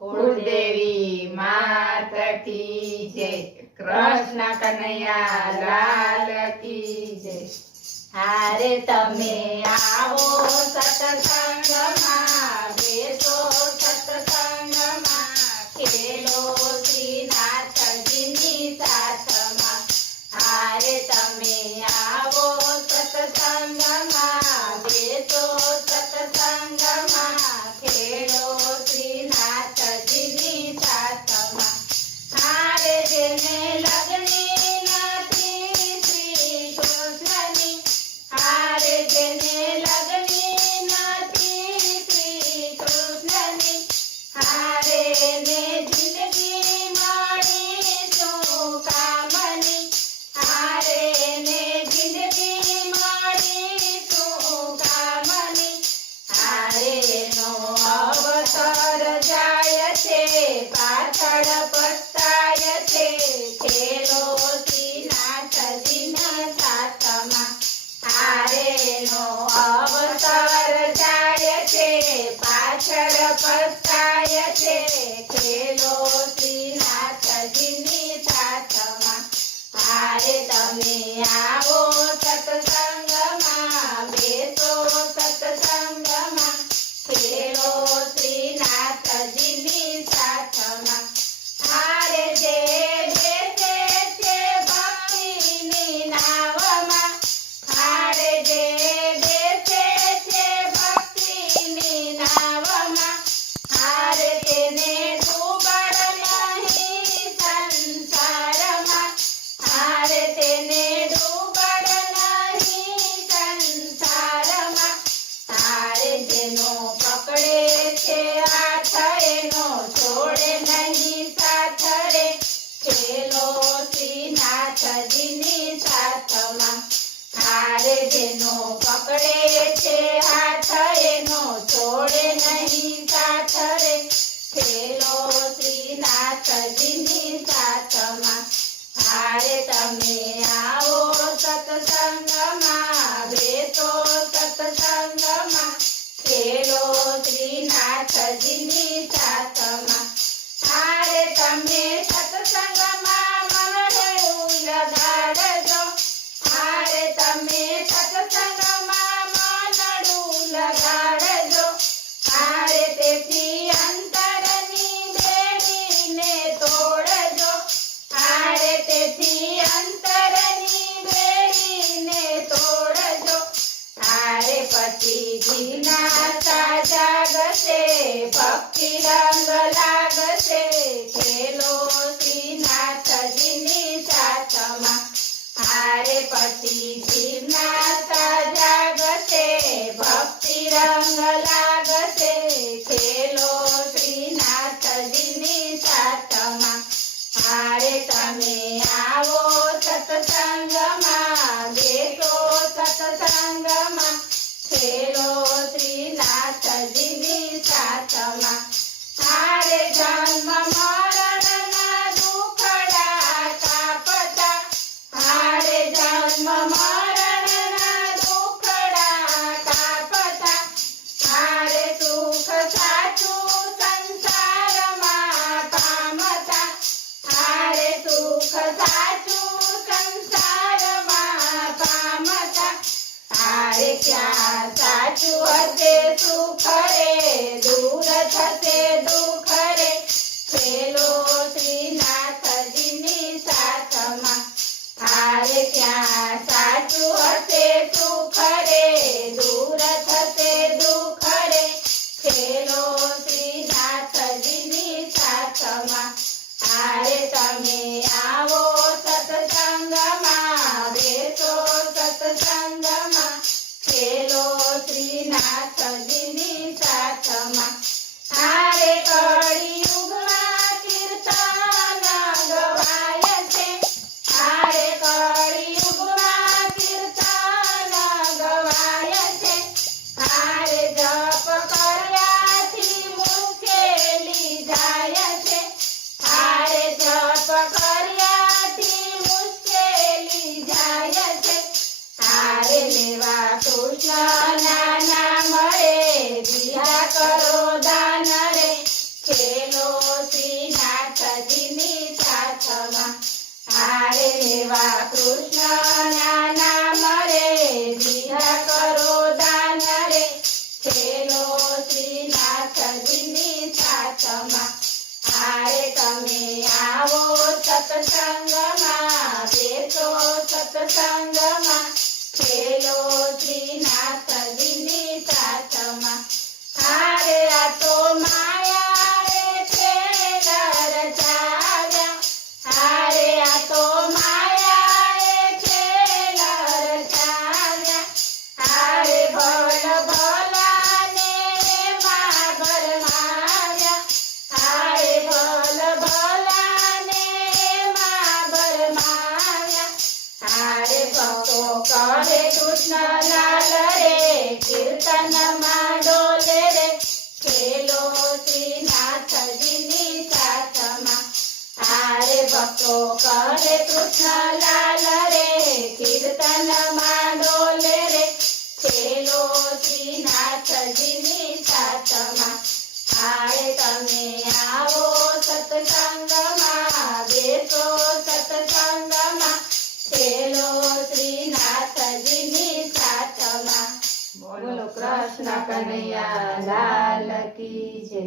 કુળદેવી માત કી જય, કૃષ્ણ કનૈયા લાલ કી જય। હારે તમે આવો સત્સંગમાં, બેસો સત્સંગમાં, ખેલો શ્રીનાથજીની સાથમાં। હારે તમે આવો સત્સંગમાં, બેસો સત્સંગમાં, ખેલો શ્રીનાથજીની સાથમાં। હારે જેને લગની નથી શ્રી કૃષ્ણની, હારે જેને લગની નથી શ્રી કૃષ્ણની, હારે ને જિંદગી મળી શું કામની, હારે ને જિંદગી મળી શું કામની। હારે નો અવસર જાય છે, પાછળ પસ્તાય છે, ખેલો શ્રીનાથજીના સાથમાં। હારે નો અવસર જાય છે, પાછળ પસ્તાય છે, ખેલો શ્રીનાથજીની સાથમાં। હારે તમે આવો સત્સંગમાં, બેસો સત્સંગમાં, ખેલો શ્રીનાથજીની સાથમાં। હારે જે બેસે છે ભક્તિની નાવમાં, હારે જે બેસે છે ભક્તિની નાવમાં, હારે તેને ડૂબડ નહીં સંસારમાં, હારે તેને ડૂબડ નહીં સંસારમાં। હારે જેનો પકડે છે હાથ એનો છોડે નહીં સાથ રે, ખેલો શ્રીનાથજીની સાથમાં। હારે જેનો પકડે છે હાથ એનો છોડે નહીં સાથ રે, ખેલો શ્રીનાથજીની સાથમાં। હારે તમે આવો સત્સંગમાં, બેસો સત્સંગમાં, ખેલો શ્રીનાથજીની સાથમાં। હારે તમે સત્સંગમાં મનડું લગાડજો, હારે તમે સત્સંગમાં મનડું લગાડજો, હારે તેથી અંતરની બેડીને તોડજો, હારે તેથી અંતરની બેડીને તોડજો। હારે પછી જીજ્ઞાસા જાગશે, ભક્તિ રંગ લાગશે, ખેલો શ્રીનાથજીની સાથમાં। હારે પછી જીજ્ઞાસા જાગશે, ભક્તિ રંગ લાગશે, ખેલો શ્રીનાથજીની સાથમાં। હારે તમે આવો સત્સંગમાં, બેસો સત્સંગમાં, ખેલો શ્રીનાથજીની સાથમાં। હારે જન્મ મરણના દુખડા કાપતા, હારે જન્મ મરણના દુખડા કાપતા, હારે સુખ સાચું સંસારમાં પામતા, હારે સુખ સાચું સંસારમાં પામતા। હારે ક્યાં સાચું હશે સુખ રે, દૂર થશે દુઃખ રે, ખેલો શ્રીનાથજીની સાથમાં। હારે ક્યાં સાચું હશે સુખ રે, દૂર થશે દુઃખ રે, ખેલો શ્રીનાથજીની સાથમાં। હારે તમે આવો સત્સંગમાં, બેસો સત્સંગમાં, ખેલો શ્રીનાથજીની સાથમાં। હારે કળિયુગમાં કીર્તન ગવાય છે, હારે કળિયુગમાં કીર્તન ગવાય છે, હારે જપ કર્યાથી મુશ્કેલી જાય છે, હારે જપ કર્યાથી મુશ્કેલી જાય છે। હારે લેવા કૃષ્ણના નામ રે, દીધા કરો ભક્તો કહે કૃષ્ણ લાલ રે કીર્તનમાં ડોલે રે પેલો શ્રીનાથજીની સાથમાં આરે તમે આવો સત્સંગમાં બેસો સત્સંગમાં પેલો શ્રીનાથજીની સાથમાં બોલો કૃષ્ણ કનૈયા લાલ કી જય.